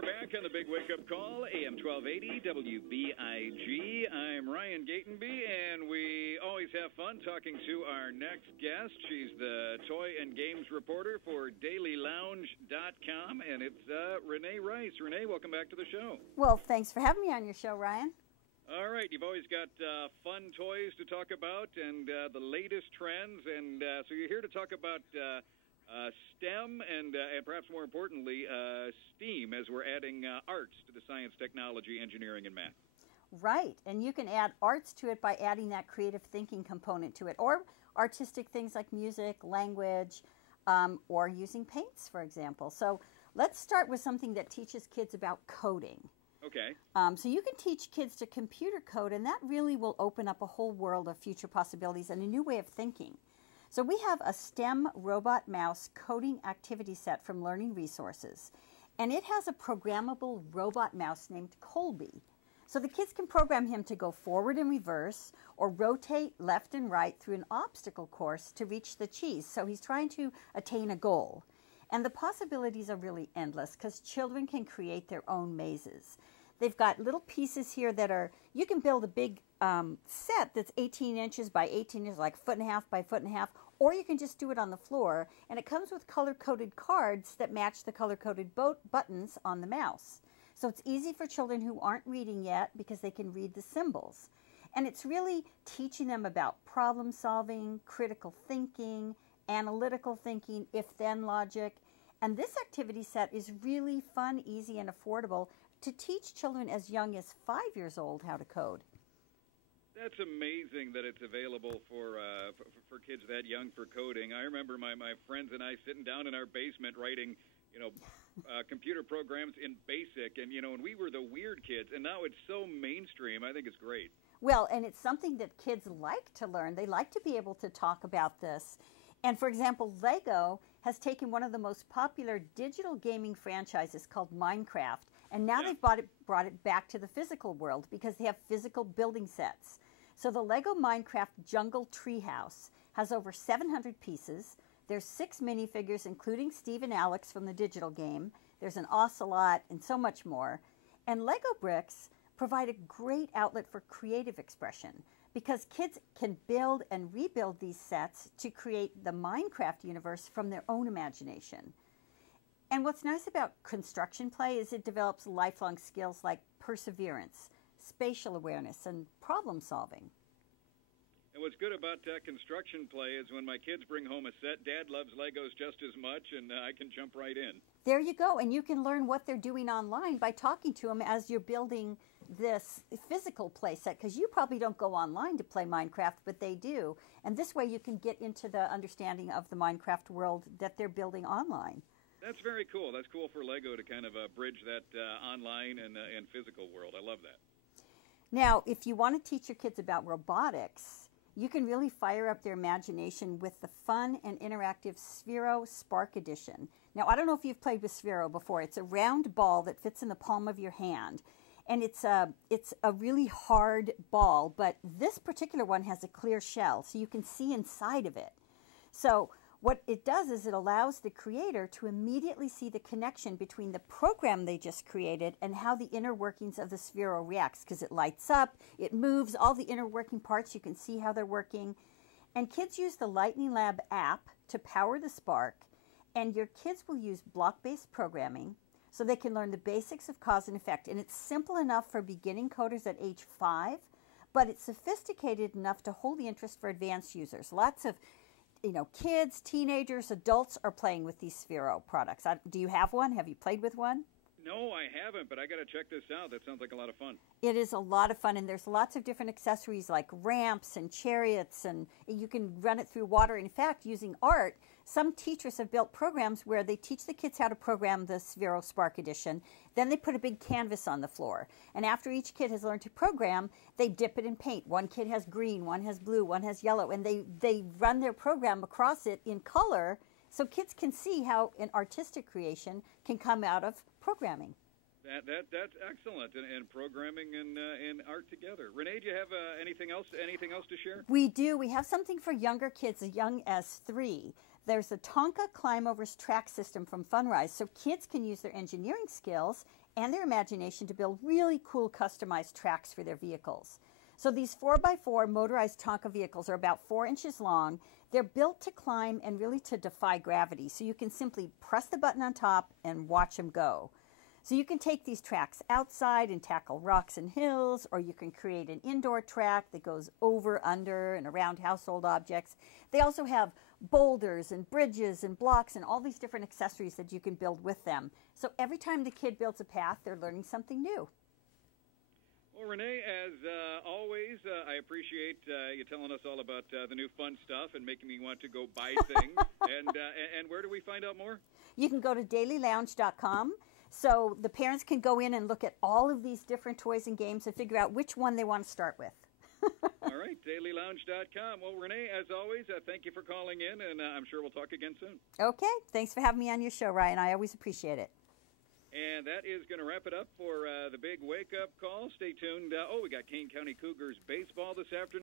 are back on the Big Wake Up Call, AM 1280, WBIG. I'm Ryan Gatenby, and we always have fun talking to our next guest. She's the toy and games reporter for DailyLounge.com, and it's Reyne Rice. Reyne, welcome back to the show. Well, thanks for having me on your show, Ryan. All right, you've always got fun toys to talk about and the latest trends, and so you're here to talk about STEM and perhaps more importantly, STEAM, as we're adding arts to the science, technology, engineering, and math. Right, and you can add arts to it by adding that creative thinking component to it, or artistic things like music, language, or using paints, for example. So let's start with something that teaches kids about coding. Okay. So you can teach kids to computer code, and that really will open up a whole world of future possibilities and a new way of thinking. So we have a STEM robot mouse coding activity set from Learning Resources, and it has a programmable robot mouse named Colby. So the kids can program him to go forward and reverse or rotate left and right through an obstacle course to reach the cheese. So he's trying to attain a goal. And the possibilities are really endless because children can create their own mazes. They've got little pieces here that are, you can build a big set that's 18 inches by 18 inches, like 1.5 by 1.5, or you can just do it on the floor. And it comes with color-coded cards that match the color-coded buttons on the mouse. So it's easy for children who aren't reading yet because they can read the symbols. And it's really teaching them about problem solving, critical thinking, analytical thinking, if-then logic. And this activity set is really fun, easy, and affordable to teach children as young as 5 years old how to code. That's amazing that it's available for kids that young for coding. I remember my friends and I sitting down in our basement writing, computer programs in BASIC, and and we were the weird kids, and now it's so mainstream. I think it's great. Well, and it's something that kids like to learn. They like to be able to talk about this. And for example, Lego has taken one of the most popular digital gaming franchises called Minecraft, and now they've brought it back to the physical world because they have physical building sets. So the Lego Minecraft Jungle Treehouse has over 700 pieces. There's 6 minifigures, including Steve and Alex from the digital game. There's an ocelot and so much more. And Lego bricks provide a great outlet for creative expression, because kids can build and rebuild these sets to create the Minecraft universe from their own imagination. And what's nice about construction play is it develops lifelong skills like perseverance, spatial awareness, and problem solving. And what's good about construction play is when my kids bring home a set, Dad loves Legos just as much, and I can jump right in. There you go, and you can learn what they're doing online by talking to them as you're building this physical play set, because you probably don't go online to play Minecraft, but they do. And this way you can get into the understanding of the Minecraft world that they're building online. That's very cool. That's cool for Lego to kind of bridge that online and physical world. I love that. Now, if you want to teach your kids about robotics, you can really fire up their imagination with the fun and interactive Sphero Spark Edition. Now, I don't know if you've played with Sphero before. It's a round ball that fits in the palm of your hand. And it's a really hard ball, but this particular one has a clear shell, so you can see inside of it. So what it does is it allows the creator to immediately see the connection between the program they just created and how the inner workings of the Sphero reacts, because it lights up, it moves, all the inner working parts, you can see how they're working. And kids use the Lightning Lab app to power the Spark, and your kids will use block-based programming so they can learn the basics of cause and effect. And it's simple enough for beginning coders at age 5, but it's sophisticated enough to hold the interest for advanced users. Lots of kids, teenagers, adults are playing with these Sphero products. Do you have one? Have you played with one? No, I haven't, but I got to check this out. That sounds like a lot of fun. It is a lot of fun, and there's lots of different accessories like ramps and chariots, and you can run it through water. In fact, using art, some teachers have built programs where they teach the kids how to program the Sphero Spark Edition. Then they put a big canvas on the floor, and after each kid has learned to program, they dip it in paint. One kid has green, one has blue, one has yellow, and they run their program across it in color, so kids can see how an artistic creation can come out of programming. That's excellent, and programming and art together. Reyne, do you have anything else to share? We do. We have something for younger kids, as young as 3. There's the Tonka Climbovers track system from Funrise, so kids can use their engineering skills and their imagination to build really cool customized tracks for their vehicles. So these 4x4 motorized Tonka vehicles are about 4 inches long. They're built to climb and really to defy gravity, so you can simply press the button on top and watch them go. So you can take these tracks outside and tackle rocks and hills, or you can create an indoor track that goes over, under, and around household objects. They also have boulders and bridges and blocks and all these different accessories that you can build with them. So every time the kid builds a path, they're learning something new. Well, Reyne, as always, I appreciate you telling us all about the new fun stuff and making me want to go buy things. And where do we find out more? You can go to dailylounge.com. So the parents can go in and look at all of these different toys and games and figure out which one they want to start with. All right, dailylounge.com. Well, Reyne, as always, thank you for calling in, and I'm sure we'll talk again soon. Okay. Thanks for having me on your show, Ryan. I always appreciate it. And that is going to wrap it up for the big wake-up call. Stay tuned. We got Kane County Cougars baseball this afternoon.